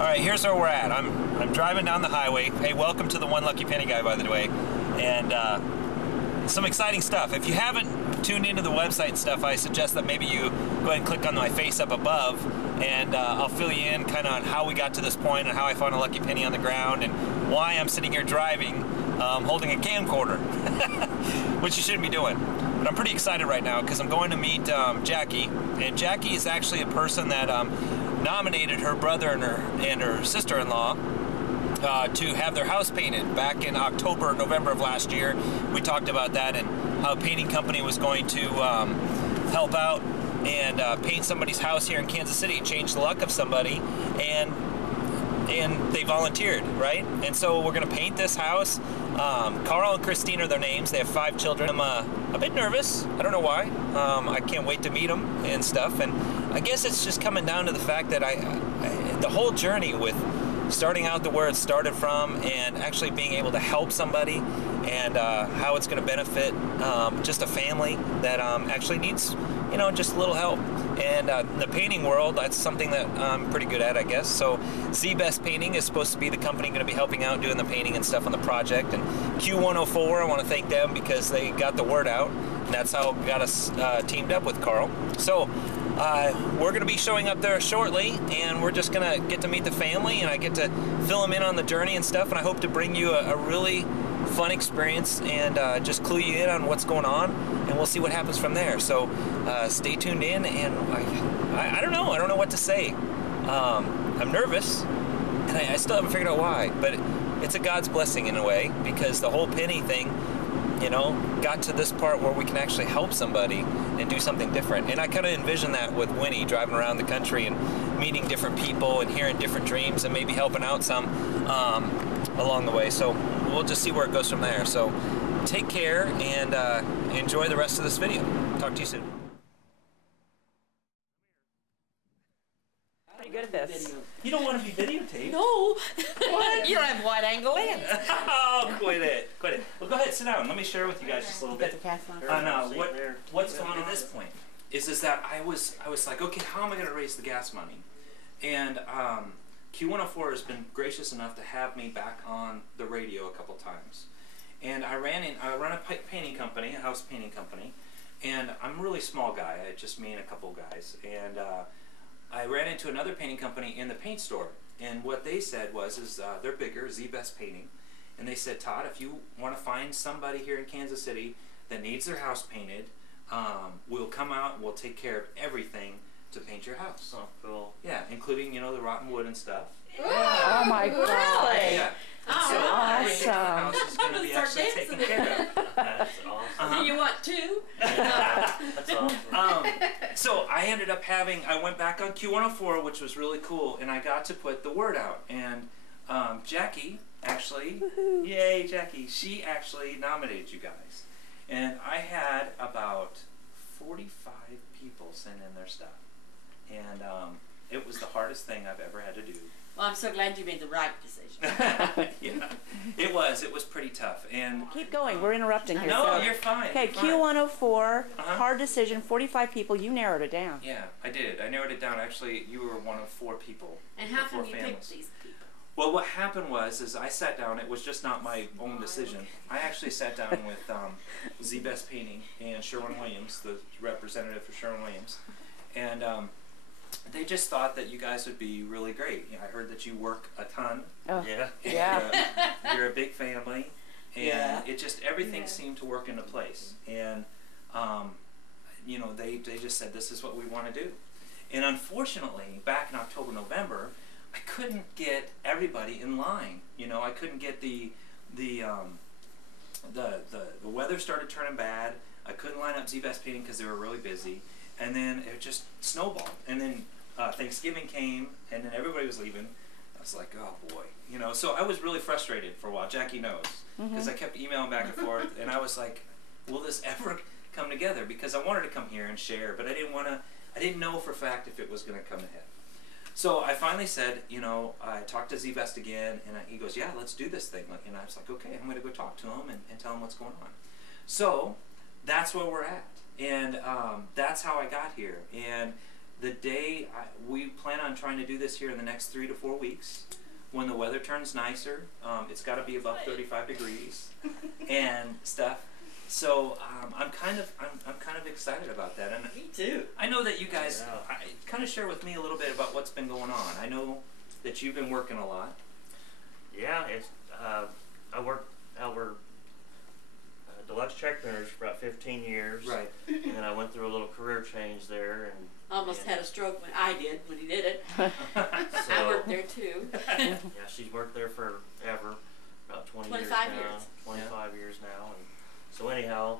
All right, here's where we're at. I'm driving down the highway. Hey, welcome to the One Lucky Penny Guy, by the way. And some exciting stuff. If you haven't tuned into the website and stuff, I suggest that maybe you go ahead and click on my face up above, and I'll fill you in kind of on how we got to this point and how I found a lucky penny on the ground and why I'm sitting here driving holding a camcorder, which you shouldn't be doing. But I'm pretty excited right now because I'm going to meet Jackie, and Jackie is actually a person that nominated her brother and her sister-in-law to have their house painted back in October, November of last year. We talked about that and how a painting company was going to help out and paint somebody's house here in Kansas City, change the luck of somebody, and they volunteered, right? And so we're gonna paint this house. Carl and Christine are their names. They have 5 children. I'm a bit nervous. I don't know why. I can't wait to meet them and stuff. And I guess it's just coming down to the fact that the whole journey with starting out where it started from and actually being able to help somebody and how it's going to benefit just a family that actually needs, you know, just a little help. And the painting world, that's something that I'm pretty good at, I guess. So Z-Best Painting is supposed to be the company going to be helping out doing the painting and stuff on the project. And Q104, I want to thank them because they got the word out. And that's how it got us teamed up with Carl. So we're going to be showing up there shortly, and we're just going to get to meet the family, and I get to fill them in on the journey and stuff, and I hope to bring you a really fun experience and just clue you in on what's going on, and we'll see what happens from there. So stay tuned in, and I don't know what to say. I'm nervous, and I still haven't figured out why, but it's a God's blessing in a way, because the whole penny thing, you know, got to this part where we can actually help somebody and do something different. And I kind of envision that with Winnie driving around the country and meeting different people and hearing different dreams and maybe helping out some along the way. So we'll just see where it goes from there. So take care and enjoy the rest of this video. Talk to you soon. Pretty good at this. You don't want to be videotaped. No. What? You don't have wide angle lens. Oh, quit it. Quit it. Well, go ahead, sit down. Let me share with you guys just a little bit. What's going on at this point is that I was like, okay, how am I going to raise the gas money? And Q104 has been gracious enough to have me back on the radio a couple times. And I run a painting company, a house painting company, and I'm a really small guy. Just me and a couple guys. And I ran into another painting company in the paint store, and what they said was they're bigger, Z-Best Painting, and they said, Todd, if you want to find somebody here in Kansas City that needs their house painted, we'll come out and we'll take care of everything to paint your house. Oh, cool. Yeah, including, you know, the rotten wood and stuff. Oh my God. Yeah. Oh, everything in the house is going to be actually taken care of. That's awesome. Do you want two? That's awesome. So I ended up I went back on Q104, which was really cool, and I got to put the word out. And Jackie actually, yay Jackie, she actually nominated you guys. And I had about 45 people send in their stuff. And it was the hardest thing I've ever had to do. Well, I'm so glad you made the right decision. Yeah, it was pretty tough. And keep going. We're interrupting here. No, so. you're fine. Okay, Q104, hard decision, 45 people. You narrowed it down. Yeah, I did. I narrowed it down. Actually, you were one of 4 people. And how come you families. picked these people? Well, what happened was I sat down. It was just not my own decision. I actually sat down with Z-Best Painting and Sherwin Williams, the representative for Sherwin Williams, and they just thought that you guys would be really great. You know, I heard that you work a ton. Oh. Yeah. Yeah. You're a big family, and Yeah. it just everything seemed to work into place. And you know, they just said this is what we want to do. And unfortunately, back in October, November, I couldn't get everybody in line. You know, I couldn't get the weather started turning bad. I couldn't line up Z-Best Painting because they were really busy. And then it just snowballed. And then Thanksgiving came, and then everybody was leaving. I was like, oh boy, you know. So I was really frustrated for a while. Jackie knows, because I kept emailing back and forth, and I was like, will this ever come together? Because I wanted to come here and share, but I didn't know for a fact if it was going to come ahead. So I finally said, you know, I talked to Z-Best again, and he goes, yeah, let's do this thing. And I was like, okay, I'm going to go talk to him and tell him what's going on. So that's where we're at. And that's how I got here. And the day we plan on trying to do this here in the next 3 to 4 weeks, when the weather turns nicer. It's got to be above 35 degrees and stuff. So I'm kind of excited about that, and Me too. I know that you guys Yeah. kind of share with me a little bit about what's been going on. I know that you've been working a lot. Yeah, it's I worked Albert Deluxe Check Printers for about 15 years. Right. And then I went through a little career change there, and Almost had a stroke when I did, when he did it. so I worked there too. yeah, she's worked there forever, about 20 years 25 now. years. 25 years now, and so anyhow,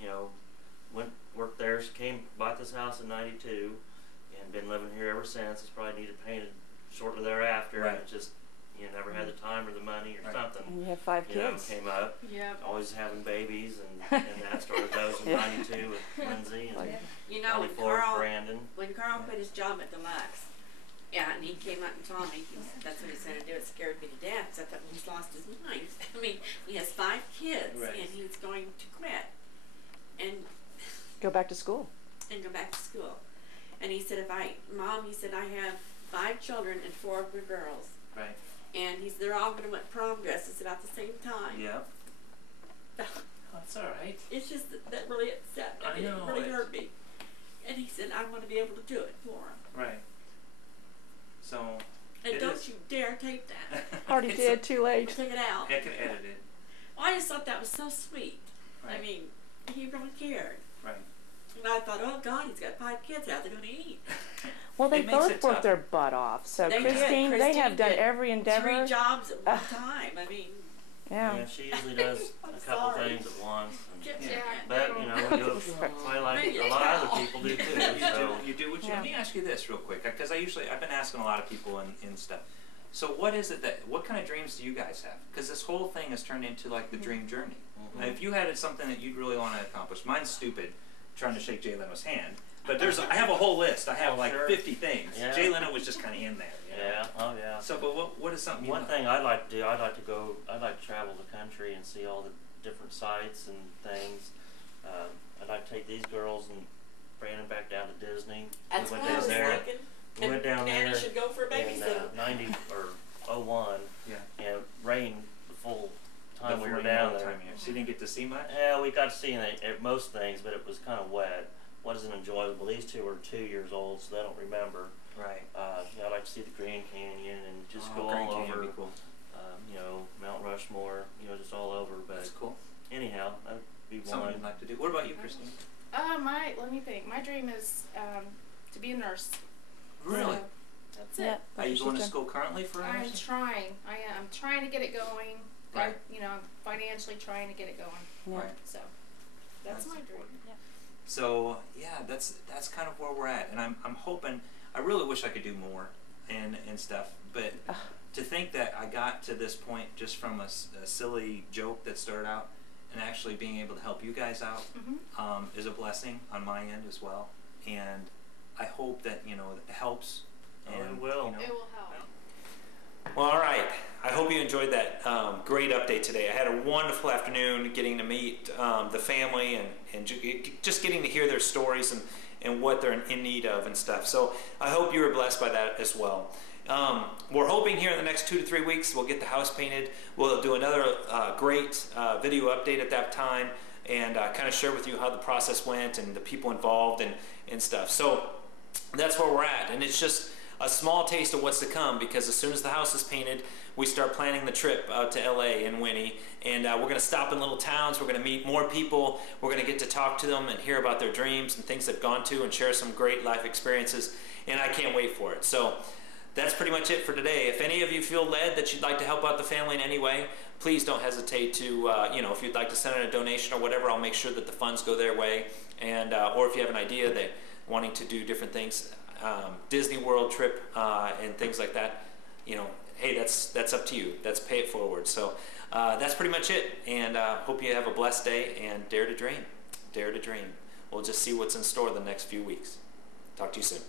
you know, worked there. She bought this house in '92, and been living here ever since. It's probably needed painted shortly thereafter, Right. and it just never had the time or the money or Right. something. And you have 5 You know, kids. came up. Yeah. Always having babies, and that started those in '92 with Lindsay, and You know, when '94 with Carl Brandon. quit his job at Deluxe, yeah, and he came out and told me that's what he's going to do. It scared me to death. 'Cause I thought he's lost his mind. I mean, he has 5 kids, Right. and he's going to quit and Go back to school. go back to school. And he said, Mom, he said, I have 5 children and 4 of them are girls. Right. And he said, they're all going to wear prom dresses about the same time. Yeah. That's all right. It's just that really upset me. I know, It really it's- hurt me. And he said, I want to be able to do it for him. Right. So. And it don't is- you dare take that. Already It's- did, too late. Take it out. I can edit it. Well, I just thought that was so sweet. Right. I mean, he really cared. Right. And I thought, oh God, he's got 5 kids. How's they going to eat? Well, they It makes both it work tough. their butt off. So They did. Christine, they Christine have done did every endeavor. 3 jobs at one time. I mean, Yeah. Yeah, she usually does I'm a couple sorry. things at once. And, Yeah. but you know, we do it probably like a lot of other people do too. So You do what you. Yeah. Let me ask you this real quick, because I've been asking a lot of people in stuff. So what is it what kind of dreams do you guys have? Because this whole thing has turned into like the dream journey. Now, if you had something that you'd really want to accomplish, mine's stupid, trying to shake Jay Leno's hand. But I have a whole list. I have like Sure. 50 things. Yeah. Jay Leno was just kind of in there. You know? yeah, oh yeah. So, but what is something? One thing I'd like to do, I'd like to travel the country and see all the different sites and things. I'd like to take these girls and Brandon back down to Disney. that's we what went I down was there. thinking. We went down Nanny there should go for a in babysitter. 90 or 01. Yeah. And it rained the full time The we were rain down all the there. time here. So you didn't get to see much. Yeah, we got to see most things, but it was kind of wet. Wasn't enjoyable. These 2 are 2 years old, so they don't remember. Right. I'd like to see the Grand Canyon and just Oh, go Grand all Canyon over. would be cool. Mount Rushmore. Just all over. But That's cool. anyhow, that'd be Something one. you'd like to do. What about you, Christine? Let me think. My dream is to be a nurse. Really? So, that's it. Yeah. Are you that's going what to she's school currently for I'm nursing? trying. I'm trying to get it going. Right. I'm financially trying to get it going. done. Yeah. Right. So that's my dream. important. So yeah, that's kind of where we're at, and I'm hoping. I really wish I could do more and stuff, but to think that I got to this point just from a silly joke that started out, and actually being able to help you guys out is a blessing on my end as well, and I hope that it helps. Oh, And, it will. It will help. Well, all right. I hope you enjoyed that great update today. I had a wonderful afternoon getting to meet the family and just getting to hear their stories and what they're in need of and stuff. So I hope you were blessed by that as well. We're hoping here in the next 2 to 3 weeks we'll get the house painted. We'll do another great video update at that time and kind of share with you how the process went and the people involved and stuff. So that's where we're at, and it's just a small taste of what's to come, because as soon as the house is painted, we start planning the trip out to LA and Winnie, and we're going to stop in little towns. We're going to meet more people. We're going to get to talk to them and hear about their dreams and things they've gone to and share some great life experiences, and I can't wait for it. So that's pretty much it for today. If any of you feel led that you'd like to help out the family in any way, please don't hesitate to, if you'd like to send in a donation or whatever, I'll make sure that the funds go their way, and or if you have an idea that wanting to do different things, Disney World trip and things like that, hey, that's up to you. That's pay it forward. So that's pretty much it, and hope you have a blessed day, and dare to dream. Dare to dream. We'll just see what's in store the next few weeks. Talk to you soon.